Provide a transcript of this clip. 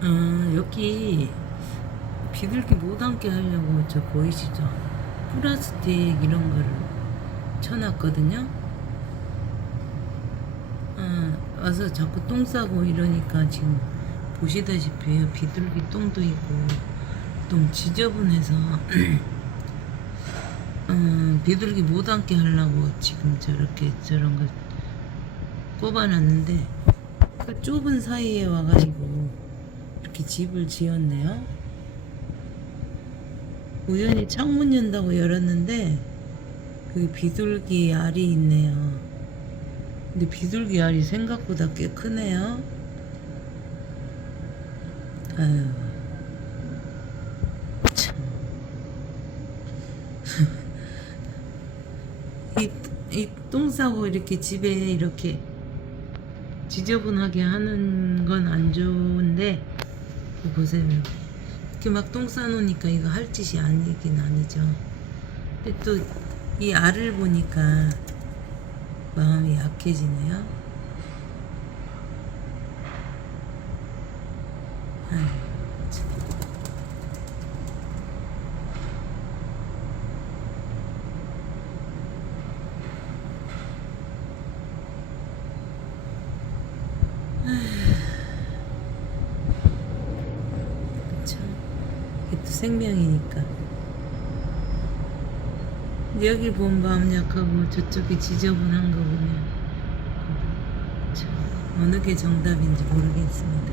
어, 여기 비둘기 못 앉게 하려고 저 보이시죠? 플라스틱 이런 거를 쳐놨거든요. 어, 와서 자꾸 똥 싸고 이러니까 지금 보시다시피 비둘기 똥도 있고 좀 지저분해서 어, 비둘기 못 앉게 하려고 지금 저렇게 저런 걸 꼽아놨는데 그 좁은 사이에 와가지고 이렇게 집을 지었네요. 우연히 창문 연다고 열었는데 여기 비둘기 알이 있네요. 근데 비둘기 알이 생각보다 꽤 크네요. 아유. 참. 이, 이 똥 싸고 이렇게 집에 이렇게 지저분하게 하는 건 안 좋은데 보세요. 이렇게 막 똥 싸놓으니까 이거 할 짓이 아니긴 아니죠. 근데 또 이 알을 보니까 마음이 약해지네요. 아유, 또 생명이니까. 여기 보면 마음 약하고 저쪽이 지저분한 거 보면 참 어느 게 정답인지 모르겠습니다